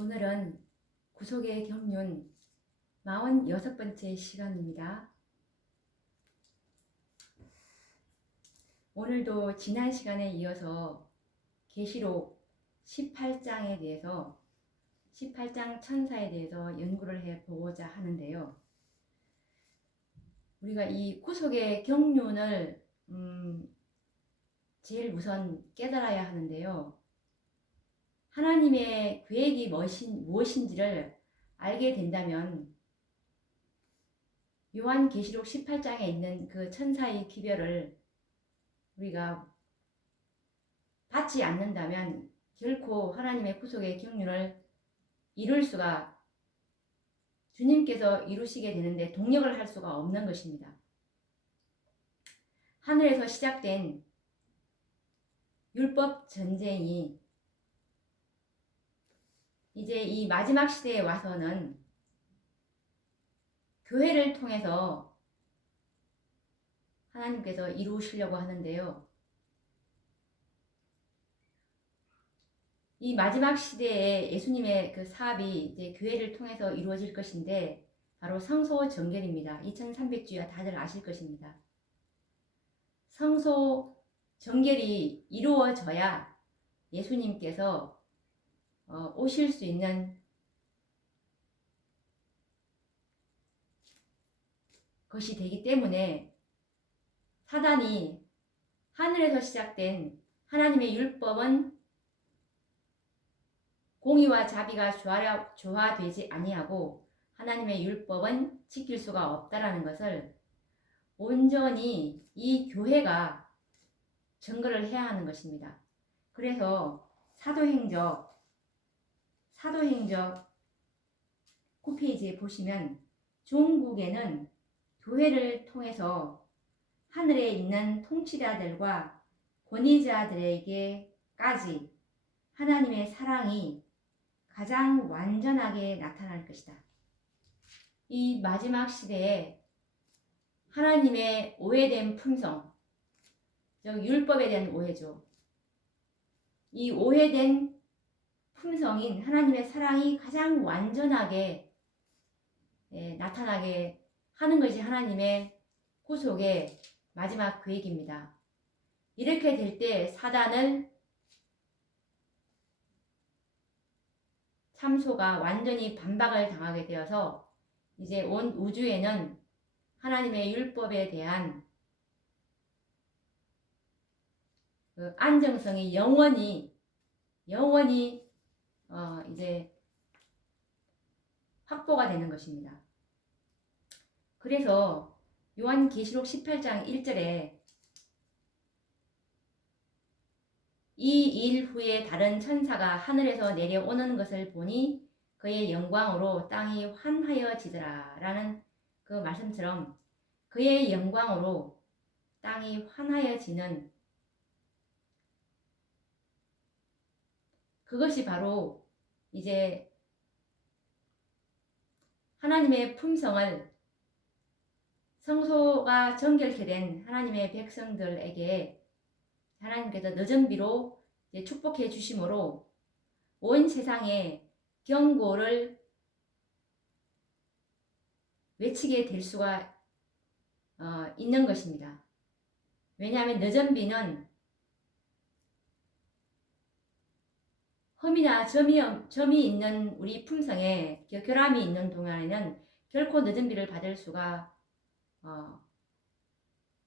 오늘은 구속의 경륜 46번째 시간입니다. 오늘도 지난 시간에 이어서 계시록 18장에 대해서 18장 천사에 대해서 연구를 해보고자 하는데요. 우리가 이 구속의 경륜을 제일 우선 깨달아야 하는데요. 하나님의 계획이 무엇인지를 알게 된다면 요한계시록 18장에 있는 그 천사의 기별을 우리가 받지 않는다면 결코 하나님의 구속의 경륜을 이룰 수가 주님께서 이루시게 되는데 동력을 할 수가 없는 것입니다. 하늘에서 시작된 율법 전쟁이 이제 이 마지막 시대에 와서는 교회를 통해서 하나님께서 이루시려고 하는데요. 이 마지막 시대에 예수님의 그 사업이 이제 교회를 통해서 이루어질 것인데 바로 성소 정결입니다. 2300주야 다들 아실 것입니다. 성소 정결이 이루어져야 예수님께서 오실 수 있는 것이 되기 때문에 사단이 하늘에서 시작된 하나님의 율법은 공의와 자비가 조화되지 아니하고 하나님의 율법은 지킬 수가 없다라는 것을 온전히 이 교회가 증거를 해야 하는 것입니다. 그래서 사도행적 9페이지에 보시면 종국에는 교회를 통해서 하늘에 있는 통치자들과 권위자들에게까지 하나님의 사랑이 가장 완전하게 나타날 것이다. 이 마지막 시대에 하나님의 오해된 품성, 즉 율법에 대한 오해죠. 이 오해된 품성인 하나님의 사랑이 가장 완전하게 나타나게 하는 것이 하나님의 구속의 마지막 계획입니다. 이렇게 될 때 사단을 참소가 완전히 반박을 당하게 되어서 이제 온 우주에는 하나님의 율법에 대한 그 안정성이 영원히 이제 확보가 되는 것입니다. 그래서 요한계시록 18장 1절에 이 일 후에 다른 천사가 하늘에서 내려오는 것을 보니 그의 영광으로 땅이 환하여지더라 라는 그 말씀처럼 그의 영광으로 땅이 환하여지는 그것이 바로 이제 하나님의 품성을 성소가 정결케 된 하나님의 백성들에게 하나님께서 늦은 비로 축복해 주심으로 온 세상에 경고를 외치게 될 수가 있는 것입니다. 왜냐하면 늦은 비는 흠이나 점이 있는 우리 품성에 결함이 있는 동안에는 결코 늦은 비를 받을 수가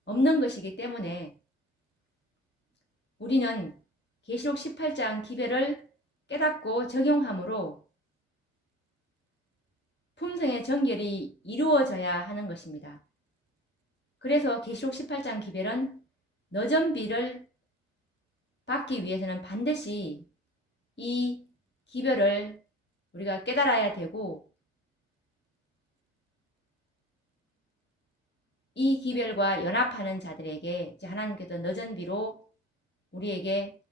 없는 것이기 때문에 우리는 계시록 18장 기별을 깨닫고 적용함으로 품성의 정결이 이루어져야 하는 것입니다. 그래서 계시록 18장 기별은 늦은 비를 받기 위해서는 반드시 이 기별을 우리가 깨달아야 되고 이 기별과 연합하는 자들에게 하나님께서 늦은 비로 우리에게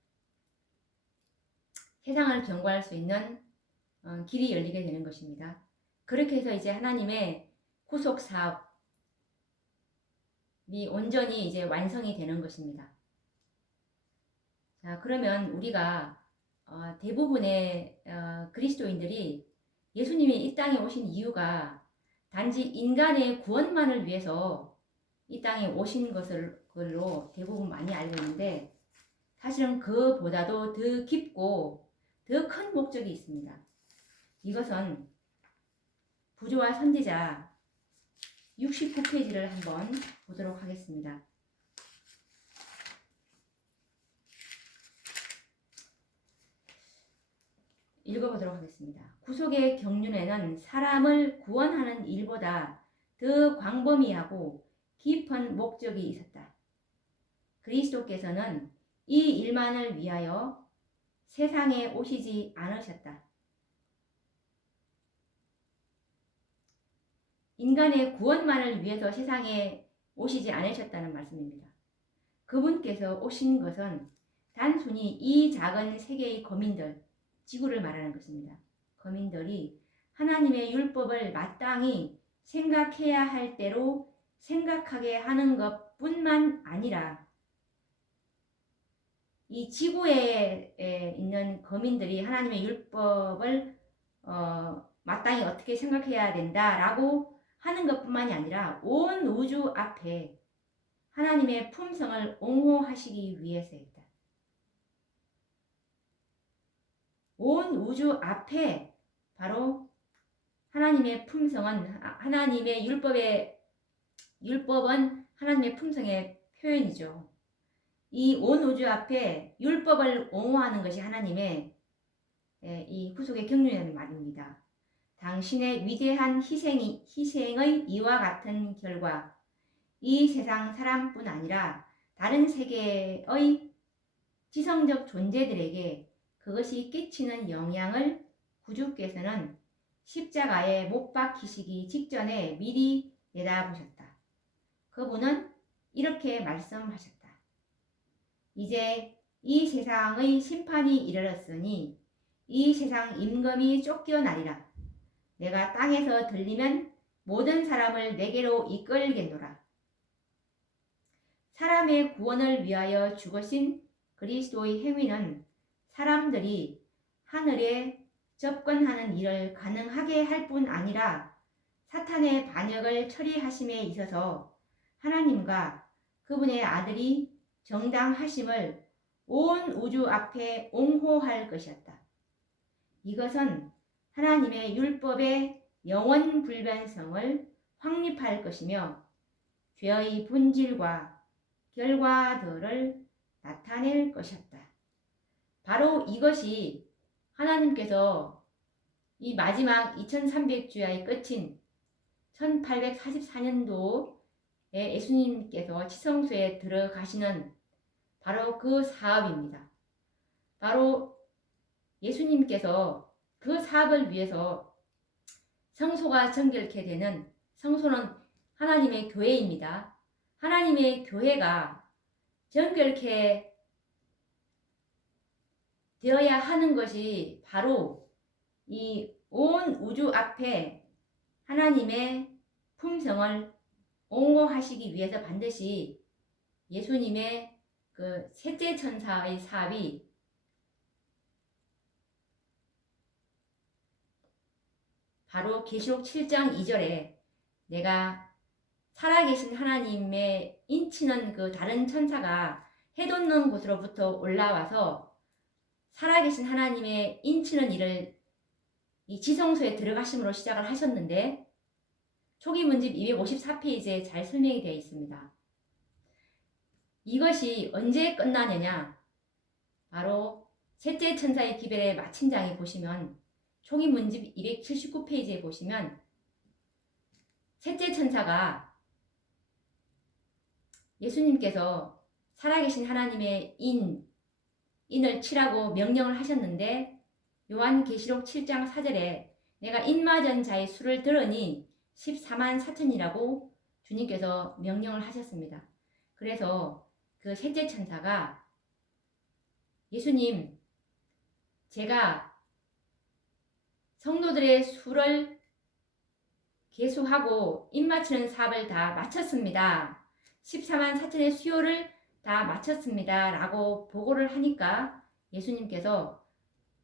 세상을 경고할 수 있는 길이 열리게 되는 것입니다. 그렇게 해서 이제 하나님의 구속 사업이 온전히 이제 완성이 되는 것입니다. 자, 그러면 우리가 대부분의 그리스도인들이 예수님이 이 땅에 오신 이유가 단지 인간의 구원만을 위해서 이 땅에 오신 것으로 대부분 많이 알고 있는데, 사실은 그보다도 더 깊고 더 큰 목적이 있습니다. 이것은 부조와 선지자 69페이지를 한번 보도록 하겠습니다. 읽어보도록 하겠습니다. 구속의 경륜에는 사람을 구원하는 일보다 더 광범위하고 깊은 목적이 있었다. 그리스도께서는 이 일만을 위하여 세상에 오시지 않으셨다. 인간의 구원만을 위해서 세상에 오시지 않으셨다는 말씀입니다. 그분께서 오신 것은 단순히 이 작은 세계의 거민들, 지구를 말하는 것입니다. 거민들이 하나님의 율법을 마땅히 생각해야 할 대로 생각하게 하는 것뿐만 아니라, 이 지구에 있는 거민들이 하나님의 율법을 마땅히 어떻게 생각해야 된다라고 하는 것뿐만이 아니라 온 우주 앞에 하나님의 품성을 옹호하시기 위해서였다. 온 우주 앞에 바로 하나님의 품성은, 하나님의 율법은 하나님의 품성의 표현이죠. 이 온 우주 앞에 율법을 옹호하는 것이 하나님의 이 구속의 경륜이라는 말입니다. 당신의 위대한 희생의 이와 같은 결과 이 세상 사람뿐 아니라 다른 세계의 지성적 존재들에게 그것이 끼치는 영향을 구주께서는 십자가에 못 박히시기 직전에 미리 내다보셨다. 그분은 이렇게 말씀하셨다. 이제 이 세상의 심판이 이르렀으니 이 세상 임금이 쫓겨나리라. 내가 땅에서 들리면 모든 사람을 내게로 이끌겠노라. 사람의 구원을 위하여 죽으신 그리스도의 행위는 사람들이 하늘에 접근하는 일을 가능하게 할 뿐 아니라 사탄의 반역을 처리하심에 있어서 하나님과 그분의 아들이 정당하심을 온 우주 앞에 옹호할 것이었다. 이것은 하나님의 율법의 영원 불변성을 확립할 것이며 죄의 본질과 결과들을 나타낼 것이었다. 바로 이것이 하나님께서 이 마지막 2300주야의 끝인 1844년도에 예수님께서 지성소에 들어가시는 바로 그 사업입니다. 바로 예수님께서 그 사업을 위해서 성소가 정결케 되는, 성소는 하나님의 교회입니다. 하나님의 교회가 정결케 되어야 하는 것이 바로 이 온 우주 앞에 하나님의 품성을 옹호하시기 위해서 반드시 예수님의 그 셋째 천사의 사업이 바로 계시록 7장 2절에 내가 살아계신 하나님의 인치는 그 다른 천사가 해돋는 곳으로부터 올라와서 살아계신 하나님의 인치는 일을 이 지성소에 들어가심으로 시작을 하셨는데, 초기 문집 254페이지에 잘 설명이 되어 있습니다. 이것이 언제 끝나느냐? 바로 셋째 천사의 기별의 마친 장에 보시면, 초기 문집 279페이지에 보시면 셋째 천사가 예수님께서 살아계신 하나님의 인을 치라고 명령을 하셨는데, 요한계시록 7장 4절에 내가 인마전 자의 수를 들으니 14만 4천이라고 주님께서 명령을 하셨습니다. 그래서 그 셋째 천사가 예수님, 제가 성도들의 수를 계수하고 입맞추는 사업을 다 마쳤습니다. 14만 4천의 수요를 다 마쳤습니다. 라고 보고를 하니까 예수님께서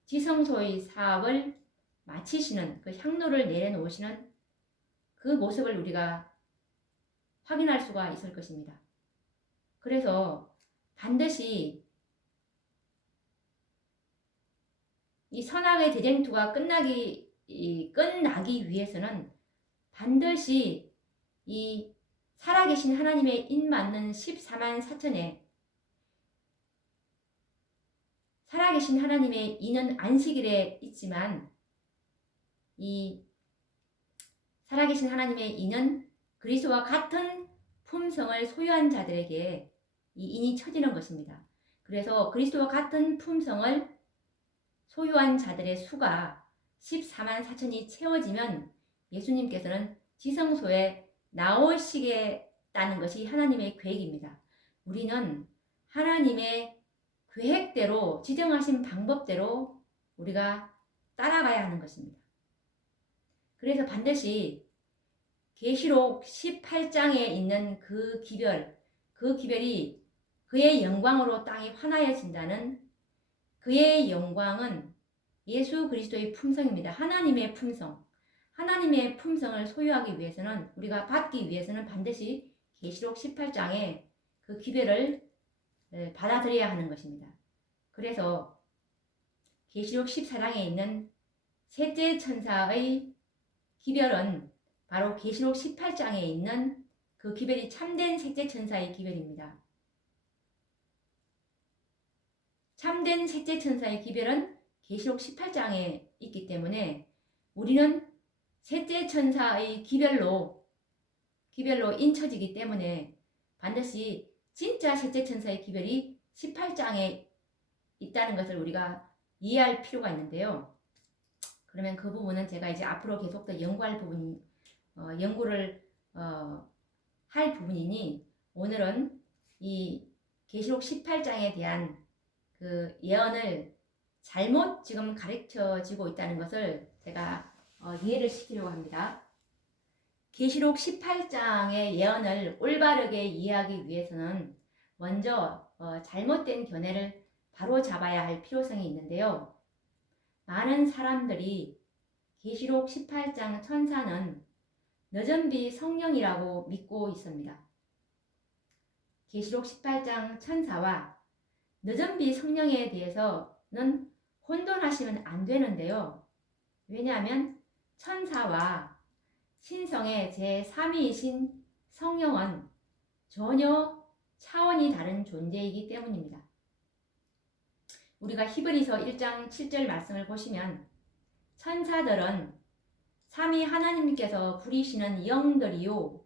지성소의 사업을 마치시는 그 향로를 내려놓으시는 그 모습을 우리가 확인할 수가 있을 것입니다. 그래서 반드시 이 선악의 대쟁투가 끝나기 위해서는 반드시 이 살아계신 하나님의 인 맞는 14만 4천에 살아계신 하나님의 이는 안식일에 있지만 이 살아계신 하나님의 이는 그리스도와 같은 품성을 소유한 자들에게 이 인이 쳐지는 것입니다. 그래서 그리스도와 같은 품성을 소유한 자들의 수가 14만 4천이 채워지면 예수님께서는 지성소에 나오시겠다는 것이 하나님의 계획입니다. 우리는 하나님의 계획대로 지정하신 방법대로 우리가 따라가야 하는 것입니다. 그래서 반드시 계시록 18장에 있는 그 기별이 그의 영광으로 땅이 환하여진다는 그의 영광은 예수 그리스도의 품성입니다. 하나님의 품성. 하나님의 품성을 소유하기 위해서는 우리가 받기 위해서는 반드시 계시록 18장의 그 기별을 받아들여야 하는 것입니다. 그래서 계시록 14장에 있는 셋째 천사의 기별은 바로 계시록 18장에 있는 그 기별이 참된 셋째 천사의 기별입니다. 참된 셋째 천사의 기별은 계시록 18장에 있기 때문에 우리는 셋째 천사의 기별로 인쳐지기 때문에 반드시 진짜 셋째 천사의 기별이 18장에 있다는 것을 우리가 이해할 필요가 있는데요. 그러면 그 부분은 제가 이제 앞으로 계속 더 연구를 할 부분이니 오늘은 이 계시록 18장에 대한 그 예언을 잘못 지금 가르쳐지고 있다는 것을 제가 이해를 시키려고 합니다. 계시록 18장의 예언을 올바르게 이해하기 위해서는 먼저 잘못된 견해를 바로 잡아야 할 필요성이 있는데요. 많은 사람들이 계시록 18장 천사는 너전비 성령이라고 믿고 있습니다. 계시록 18장 천사와 너전비 성령에 대해서는 혼돈하시면 안 되는데요. 왜냐하면 천사와 신성의 제3위이신 성령은 전혀 차원이 다른 존재이기 때문입니다. 우리가 히브리서 1장 7절 말씀을 보시면 천사들은 삼위 하나님께서 부리시는 영들이요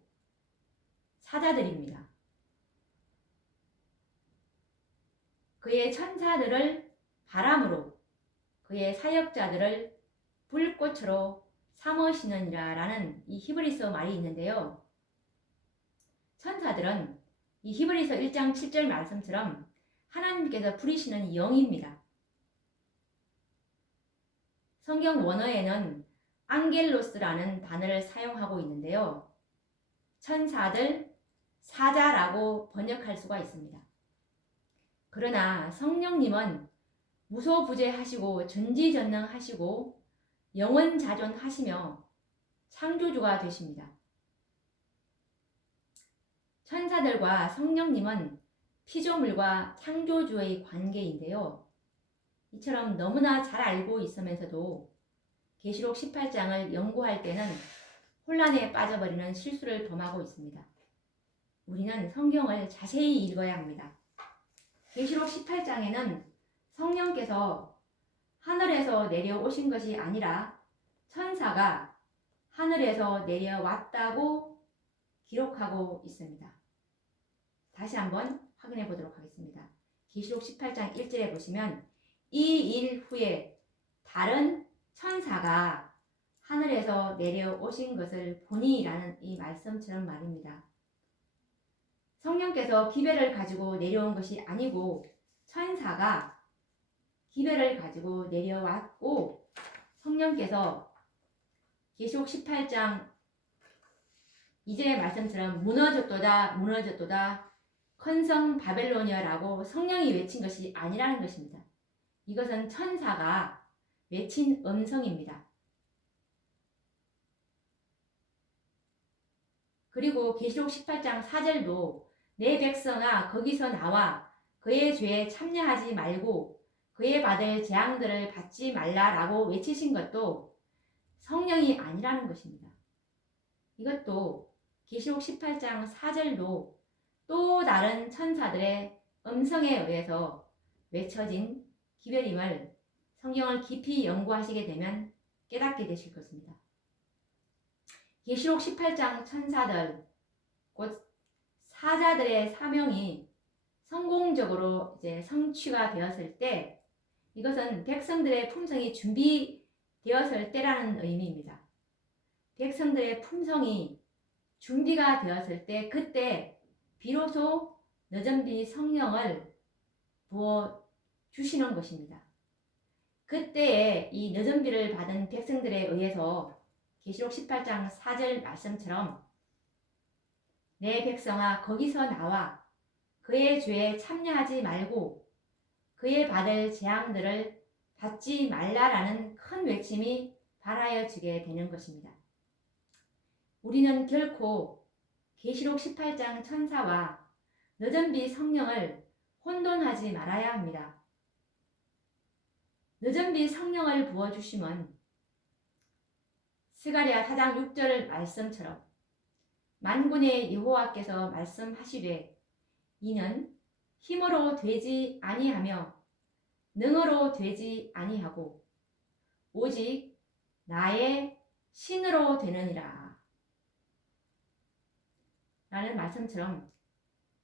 사자들입니다. 그의 천사들을 바람으로 그의 사역자들을 불꽃으로 삼으시느니라 라는 이 히브리서 말이 있는데요. 천사들은 이 히브리서 1장 7절 말씀처럼 하나님께서 부리시는 영입니다. 성경 원어에는 앙겔로스라는 단어를 사용하고 있는데요. 천사들, 사자라고 번역할 수가 있습니다. 그러나 성령님은 무소부재하시고 전지전능하시고 영원자존하시며 창조주가 되십니다. 천사들과 성령님은 피조물과 창조주의 관계인데요. 이처럼 너무나 잘 알고 있으면서도 계시록 18장을 연구할 때는 혼란에 빠져버리는 실수를 범하고 있습니다. 우리는 성경을 자세히 읽어야 합니다. 계시록 18장에는 성령께서 하늘에서 내려오신 것이 아니라 천사가 하늘에서 내려왔다고 기록하고 있습니다. 다시 한번 확인해 보도록 하겠습니다. 계시록 18장 1절에 보시면 이 일 후에 다른 천사가 하늘에서 내려오신 것을 보니라는 이 말씀처럼 말입니다. 성령께서 기별을 가지고 내려온 것이 아니고 천사가 기별을 가지고 내려왔고 성령께서 계시록 18장 2절의 말씀처럼 무너졌도다 큰성 바벨로니아라고 성령이 외친 것이 아니라는 것입니다. 이것은 천사가 외친 음성입니다. 그리고 계시록 18장 4절도 내 백성아 거기서 나와 그의 죄에 참여하지 말고 그의 받을 재앙들을 받지 말라라고 외치신 것도 성령이 아니라는 것입니다. 이것도 계시록 18장 4절도 또 다른 천사들의 음성에 의해서 외쳐진 기별임을 성경을 깊이 연구하시게 되면 깨닫게 되실 것입니다. 계시록 18장 천사들, 곧 사자들의 사명이 성공적으로 이제 성취가 되었을 때, 이것은 백성들의 품성이 준비되었을 때라는 의미입니다. 백성들의 품성이 준비가 되었을 때, 그때 비로소 너전비 성령을 부어 주시는 것입니다. 그때에 이 너전비를 받은 백성들에 의해서 계시록 18장 4절 말씀처럼 내 백성아 거기서 나와 그의 죄에 참여하지 말고 그의 받을 재앙들을 받지 말라라는 큰 외침이 발하여지게 되는 것입니다. 우리는 결코 계시록 18장 천사와 너전비 성령을 혼돈하지 말아야 합니다. 너전비 성령을 부어주심은 스가랴 4장 6절 말씀처럼 만군의 여호와께서 말씀하시되 이는 힘으로 되지 아니하며 능으로 되지 아니하고 오직 나의 신으로 되느니라 라는 말씀처럼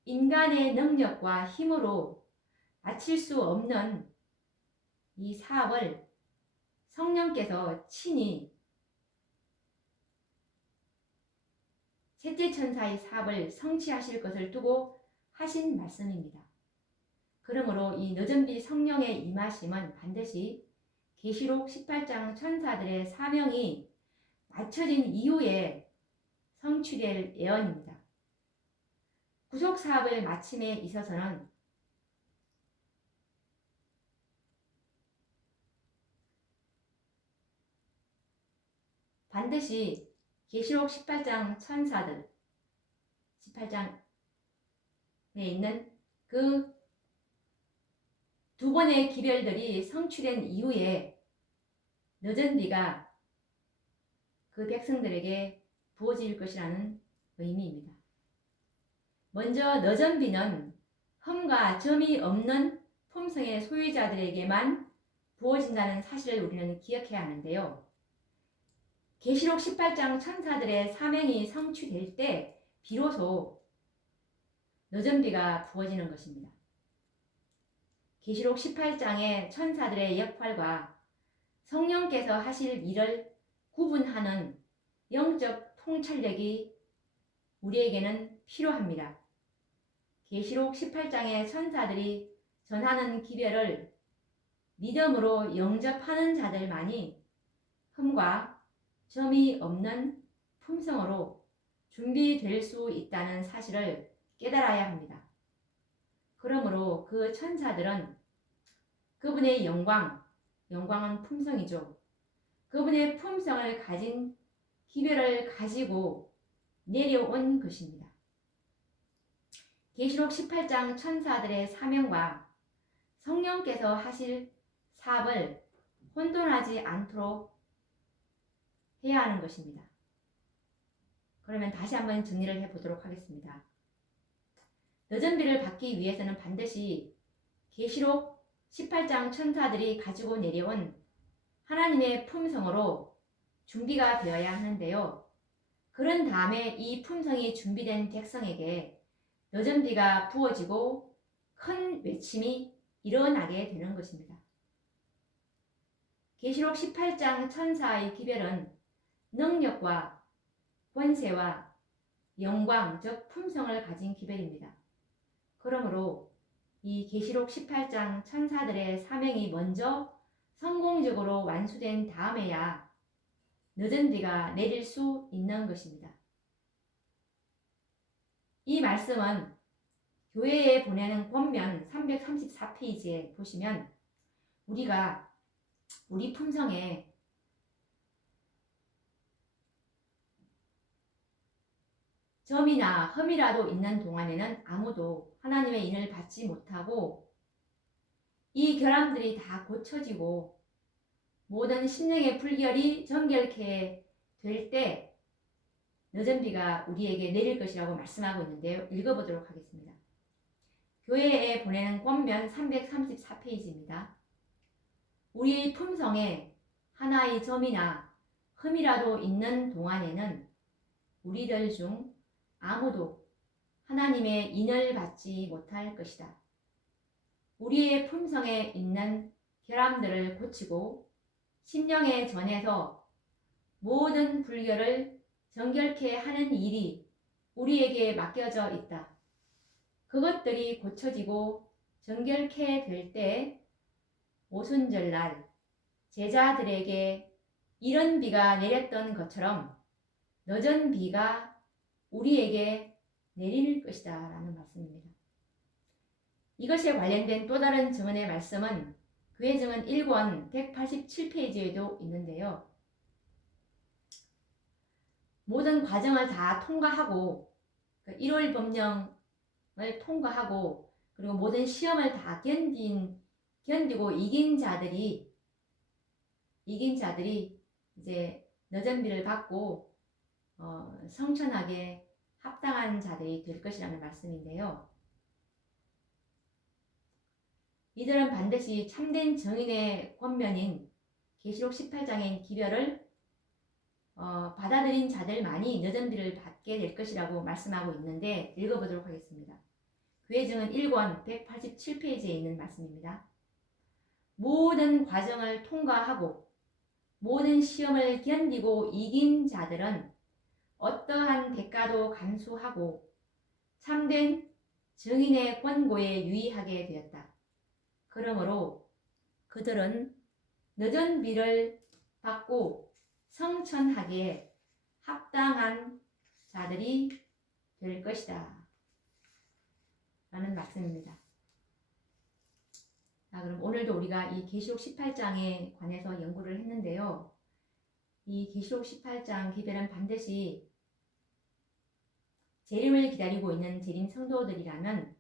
인간의 능력과 힘으로 마칠 수 없는 이 사업을 성령께서 친히 셋째 천사의 사업을 성취하실 것을 두고 하신 말씀입니다. 그러므로 이 너전비 성령의 임하심은 반드시 계시록 18장 천사들의 사명이 맞춰진 이후에 성취될 예언입니다. 구속 사업을 마침에 있어서는 반드시 계시록 18장 천사들 18장에 있는 그 두 번의 기별들이 성취된 이후에 너전비가 그 백성들에게 부어질 것이라는 의미입니다. 먼저 너전비는 흠과 점이 없는 품성의 소유자들에게만 부어진다는 사실을 우리는 기억해야 하는데요. 계시록 18장 천사들의 사명이 성취될 때 비로소 너전비가 부어지는 것입니다. 계시록 18장의 천사들의 역할과 성령께서 하실 일을 구분하는 영적 통찰력이 우리에게는 필요합니다. 계시록 18장의 천사들이 전하는 기별을 믿음으로 영접하는 자들만이 흠과 점이 없는 품성으로 준비될 수 있다는 사실을 깨달아야 합니다. 그러므로 그 천사들은 그분의 영광은 품성이죠. 그분의 품성을 가진 기별을 가지고 내려온 것입니다. 계시록 18장 천사들의 사명과 성령께서 하실 사업을 혼돈하지 않도록 해야 하는 것입니다. 그러면 다시 한번 정리를 해보도록 하겠습니다. 너전비를 받기 위해서는 반드시 계시록 18장 천사들이 가지고 내려온 하나님의 품성으로 준비가 되어야 하는데요. 그런 다음에 이 품성이 준비된 백성에게 너전비가 부어지고 큰 외침이 일어나게 되는 것입니다. 계시록 18장 천사의 기별은 능력과 권세와 영광, 즉 품성을 가진 기별입니다. 그러므로 이 계시록 18장 천사들의 사명이 먼저 성공적으로 완수된 다음에야 너전비가 내릴 수 있는 것입니다. 이 말씀은 교회에 보내는 권면 334페이지에 보시면 우리가 우리 품성에 점이나 흠이라도 있는 동안에는 아무도 하나님의 인을 받지 못하고 이 결함들이 다 고쳐지고 모든 심령의 불결이 정결케 될 때 늦은 비가 우리에게 내릴 것이라고 말씀하고 있는데요. 읽어보도록 하겠습니다. 교회에 보내는 권면 334페이지입니다. 우리의 품성에 하나의 점이나 흠이라도 있는 동안에는 우리들 중 아무도 하나님의 인을 받지 못할 것이다. 우리의 품성에 있는 결함들을 고치고 심령에 전해서 모든 불결을 정결케 하는 일이 우리에게 맡겨져 있다. 그것들이 고쳐지고 정결케 될 때 오순절날 제자들에게 이른 비가 내렸던 것처럼 늦은 비가 우리에게 내릴 것이다 라는 말씀입니다. 이것에 관련된 또 다른 증언의 말씀은 교회 증언 1권 187페이지에도 있는데요. 모든 과정을 다 통과하고 1월 법령을 통과하고 그리고 모든 시험을 다 견디고 이긴 자들이 이제 늦은 비를 받고 성천하게 합당한 자들이 될 것이라는 말씀인데요. 이들은 반드시 참된 정인의 권면인 계시록 18장의 기별을 받아들인 자들만이 늦은 비를 받게 될 것이라고 말씀하고 있는데 읽어보도록 하겠습니다. 교회 증언 1권 187페이지에 있는 말씀입니다. 모든 과정을 통과하고 모든 시험을 견디고 이긴 자들은 어떠한 대가도 감수하고 참된 증인의 권고에 유의하게 되었다. 그러므로 그들은 늦은 비를 받고 성천하기에 합당한 자들이 될 것이다 라는 말씀입니다. 자, 그럼 오늘도 우리가 이 계시록 18장에 관해서 연구를 했는데요. 이 계시록 18장 기별은 반드시 재림을 기다리고 있는 재림 성도들이라면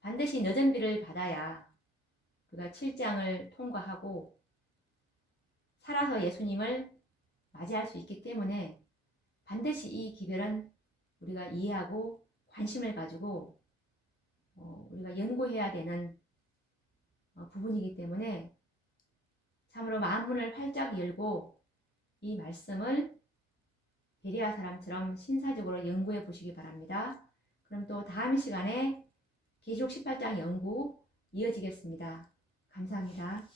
반드시 늦은 비를 받아야 그가 7장을 통과하고 살아서 예수님을 맞이할 수 있기 때문에 반드시 이 기별은 우리가 이해하고 관심을 가지고 우리가 연구해야 되는 부분이기 때문에 참으로 마음문을 활짝 열고 이 말씀을 베레아 사람처럼 신사적으로 연구해 보시기 바랍니다. 그럼 또 다음 시간에 계시록 18장 연구 이어지겠습니다. 감사합니다.